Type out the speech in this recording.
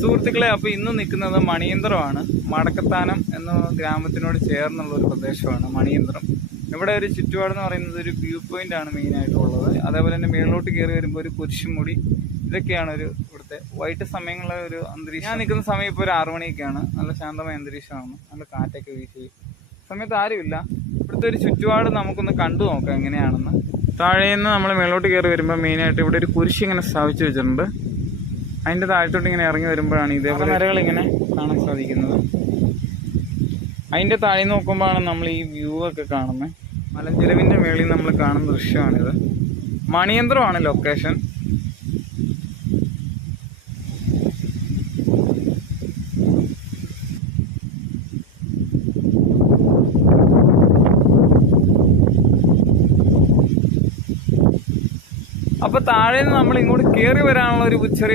സുഹൃത്തുക്കളെ അപ്പൊ ഇന്ന് നിൽക്കുന്നത് മണിയന്ത്രമാണ്. മടക്കത്താനം എന്ന ഗ്രാമത്തിനോട് ചേർന്നുള്ള ഒരു പ്രദേശമാണ് മണിയന്ത്രം. ഇവിടെ ഒരു ചുറ്റുപാട് എന്ന് പറയുന്നത് ഒരു വ്യൂ പോയിന്റ് ആണ് മെയിൻ ആയിട്ടുള്ളത് അതേപോലെ തന്നെ മേളിലോട്ട് കയറി വരുമ്പോൾ ഒരു കുരിശുമുടി. ഇതൊക്കെയാണ് ഒരു ഇവിടുത്തെ വൈകിട്ട് സമയങ്ങളിലെ ഒരു അന്തരീക്ഷം. ഞാൻ നിൽക്കുന്ന സമയം ഇപ്പോൾ ഒരു ആറു മണിയൊക്കെയാണ്. നല്ല ശാന്തമായ അന്തരീക്ഷമാണ്. നല്ല കാറ്റൊക്കെ വീശി. സമയത്ത് ആരുമില്ല. ഇവിടുത്തെ ഒരു ചുറ്റുപാട് നമുക്കൊന്ന് കണ്ടു നോക്കാം എങ്ങനെയാണെന്ന്. താഴെ നിന്ന് നമ്മൾ മേളോട്ട് കയറി വരുമ്പോൾ മെയിനായിട്ട് ഇവിടെ ഒരു കുരിശ് ഇങ്ങനെ സ്ഥാപിച്ചു വെച്ചിട്ടുണ്ട്. അതിന്റെ താഴത്തോട്ട് ഇങ്ങനെ ഇറങ്ങി വരുമ്പോഴാണ് ഇതേപോലെ മരകൾ ഇങ്ങനെ കാണാൻ സാധിക്കുന്നത്. അതിന്റെ താഴെ നോക്കുമ്പോഴാണ് നമ്മൾ ഈ വ്യൂ ഒക്കെ കാണുന്നത്. മലഞ്ചെരുവിന്റെ മേളിൽ നമ്മൾ കാണുന്ന ദൃശ്യമാണിത്. മണിയന്ത്രമാണ് ലൊക്കേഷൻ അപ്പൊ താഴെ നിന്ന് നമ്മൾ ഇങ്ങോട്ട് കയറി വരാനുള്ള ഒരു ചെറിയ